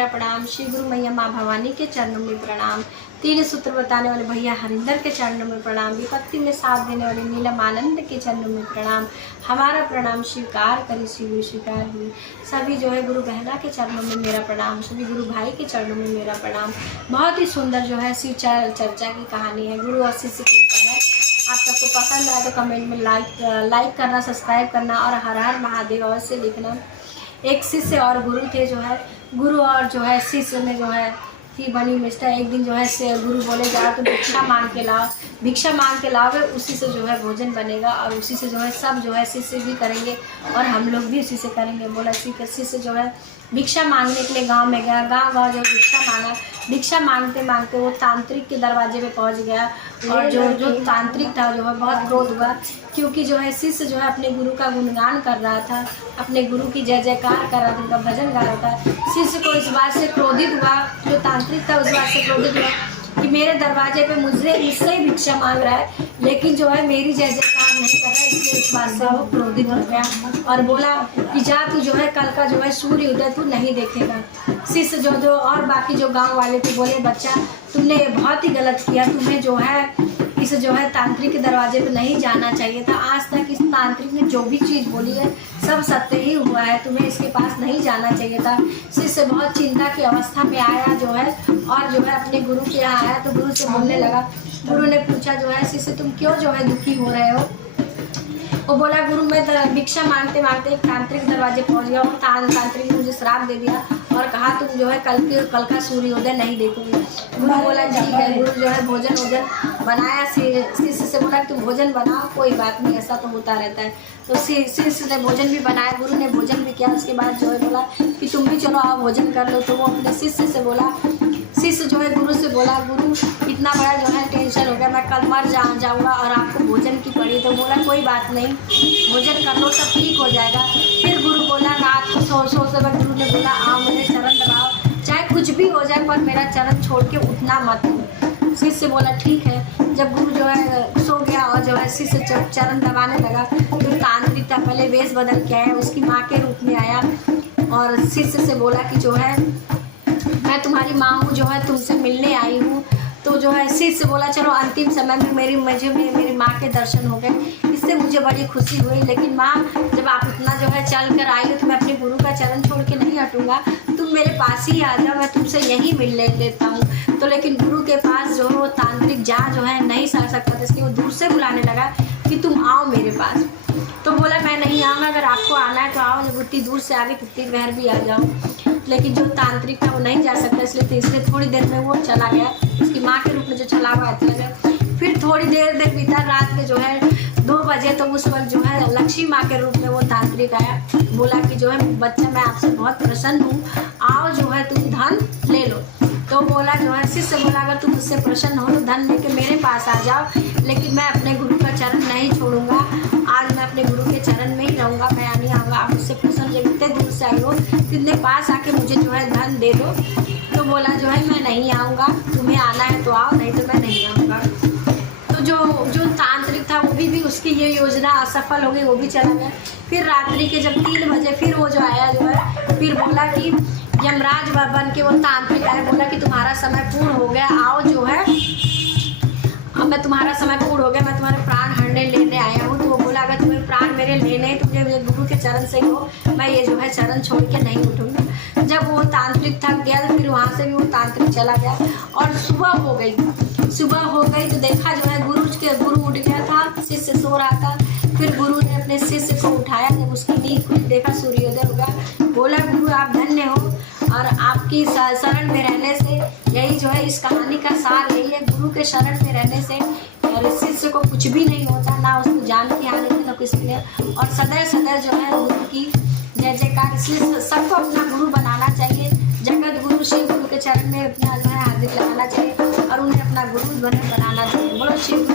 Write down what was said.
मेरा प्रणाम। श्री गुरु मैया माँ भवानी के चरणों में प्रणाम। तीन सूत्र बताने वाले भैया हरिंदर के चरणों में प्रणाम। विपत्ति में साथ देने वाले नीलम आनंद के चरणों में प्रणाम। हमारा प्रणाम स्वीकार करी श्री गुरु स्वीकार हुई। सभी जो है गुरु बहना के चरणों में मेरा प्रणाम। सभी गुरु भाई के चरणों में मेरा प्रणाम। बहुत ही सुंदर जो है शिव चर्चा की कहानी है। गुरु और शिष्य की है। आप सबको पसंद आए तो कमेंट में लाइक करना, सब्सक्राइब करना और हर हर महादेव अवश्य लिखना। एक शिष्य और गुरु थे जो है, गुरु और जो है शिष्य में जो है थी बनी मिस्टर। एक दिन जो है गुरु बोले जाओ तो भिक्षा मांग के लाओ, भिक्षा मांग के लाओगे, उसी से जो है भोजन बनेगा और उसी से जो है सब जो है शिष्य भी करेंगे और हम लोग भी उसी से करेंगे। बोला ठीक है। शिष्य जो है भिक्षा मांगने के लिए गांव में गया। गांव जो भिक्षा मांगा, भिक्षा मांगते मांगते वो तांत्रिक के दरवाजे पे पहुंच गया और जो तांत्रिक था जो है बहुत क्रोध हुआ, क्योंकि जो है शिष्य जो है अपने गुरु का गुणगान कर रहा था, अपने गुरु की जय जयकार कर रहा था, उनका भजन गा रहा था। शिष्य को इस बात से क्रोधित हुआ, जो तांत्रिक था उस बात से क्रोधित हुआ कि मेरे दरवाजे पे मुझसे ही भिक्षा मांग रहा है, लेकिन जो है मेरी जय जयकार नहीं कर रहा है, इसलिए इस बात से वो क्रोधित हो गया और बोला कि जा तू जो है कल का जो है सूर्य उदय तू नहीं देखेगा। शिष्य जो और बाकी जो गांव वाले थे बोले बच्चा तुमने बहुत ही गलत किया, तुम्हें जो है इस जो है तांत्रिक के दरवाजे पे नहीं जाना चाहिए था। आज तक इस तांत्रिक ने जो भी चीज़ बोली है सब सत्य ही हुआ है, तुम्हें इसके पास नहीं जाना चाहिए था। शिष्य बहुत चिंता की अवस्था में आया जो है और जो है अपने गुरु के यहाँ आया तो गुरु से बोलने लगा। गुरु ने पूछा जो है शिष्य तुम क्यों जो है दुखी हो रहे हो? वो बोला गुरु मैं भिक्षा मांगते मांगते एक तांत्रिक दरवाजे पहुंच गया और तांत्रिक ने मुझे श्राप दे दिया और कहा तुम जो है कल का सूर्योदय नहीं देखोगे। गुरु बोला ठीक है। गुरु जो है भोजन बनाया। शिष्य से बोला तुम भोजन बनाओ, कोई बात नहीं, ऐसा तो होता रहता है। तो शिष्य ने भोजन भी बनाया, गुरु ने भोजन भी किया। उसके बाद जो है बोला कि तुम भी चलो आओ भोजन कर लो। तो वो अपने शिष्य से बोला, शिष्य जो है गुरु से बोला गुरु इतना बड़ा जो है टेंशन हो गया, मैं कल मर जाऊँगा और आपको भोजन की पड़ी। तो बोला कोई बात नहीं, भोजन कर लो सब ठीक हो जाएगा। फिर गुरु बोला रात को सो समय गुरु ने बोला आओ मेरे चरण दबाओ, चाहे कुछ भी हो जाए पर मेरा चरण छोड़ के उठना मत। शिष्य बोला ठीक है। जब गुरु जो है सो गया और जो है शिष्य चरण दबाने लगा तो तांत्रिक था पहले वेश बदल के आया, उसकी माँ के रूप में आया और शिष्य से बोला कि जो है मैं तुम्हारी माँ हूँ, जो है तुमसे मिलने आई हूँ। तो जो है शिष्य बोला चलो अंतिम समय में मेरी माँ के दर्शन हो गए, इससे मुझे बड़ी खुशी हुई। लेकिन माँ जब आप इतना जो है चल कर आई हो तो मैं अपने गुरु का चरण छोड़ के नहीं हटूंगा, तुम मेरे पास ही आ जाओ, मैं तुमसे यहीं मिल लेता हूँ। तो लेकिन गुरु के पास जो है वो तांत्रिक जहाँ जो है नहीं सह सकता था, इसलिए वो दूर से बुलाने लगा कि तुम आओ मेरे पास। तो बोला मैं नहीं आऊँगा, अगर आपको आना है तो आओ, जब उतनी दूर से आगे कितनी बार भी आ जाओ। लेकिन जो तांत्रिक था वो नहीं जा सकता, इसलिए थोड़ी देर में वो चला गया, उसकी माँ के रूप में जो चला हुआ चला गया। फिर थोड़ी देर बीता, रात के जो है 2 बजे तो उस वक्त जो है लक्ष्मी माँ के रूप में वो तांत्रिक आया। बोला कि जो है बच्चा मैं आपसे बहुत प्रसन्न हूँ, आओ जो है तुम धन ले लो। तो बोला जो है शिष्य बोला अगर तुम मुझसे प्रसन्न हो तो धन लेके मेरे पास आ जाओ, लेकिन मैं अपने गुरु का चरण नहीं छोड़ूंगा, आज मैं अपने गुरु के चरण में ही रहूँगा, मैं नहीं आऊँगा। आप मुझसे प्रसन्न जब इतने दूर से आई हो इतने पास आके मुझे जो है धन दे दो। तो बोला जो है मैं नहीं आऊँगा, तुम्हें आना है तो आओ, नहीं तो मैं नहीं आऊँगा। तो जो तांत्रिक था वो भी उसकी ये योजना असफल हो गई, वो भी चला गया। फिर रात्रि के जब 3 बजे फिर वो जो आया जो है फिर बोला कि यमराज बन के वो तांत्रिक आया, बोला कि तुम्हारा समय पूर्ण हो गया, आओ जो है अब मैं तुम्हारा समय पूर्ण हो गया, मैं तुम्हारे प्राण हरने लेने आया हूँ। तो वो बोला अगर तुम्हें प्राण मेरे लेने तो मुझे गुरु के चरण से हो, मैं ये जो है चरण छोड़ के नहीं उठूँगा। जब वो तांत्रिक थक गया तो फिर वहाँ से भी वो तांत्रिक चला गया और सुबह हो गई तो देखा जो है गुरु उठ गया था, शिष्य सो रहा था। फिर गुरु ने अपने शिष्य को उठाया, जब उसकी नींद खुली देखा सूर्योदय होगा। बोला गुरु आप धन्य हो और आपकी शरण में रहने से, यही जो है इस कहानी का सार यही है, गुरु के शरण में रहने से और शिष्य को कुछ भी नहीं होता, ना उसको जान की हानि थी ना किसी ने। और सदैव जो है गुरु की जय जयकार, इसलिए सबको अपना गुरु बनाना चाहिए। जगत गुरु शिव गुरु के चरण में अपना जो है हाजिर लगाना चाहिए और उन्हें अपना गुरु बनाना चाहिए। बोलो शिव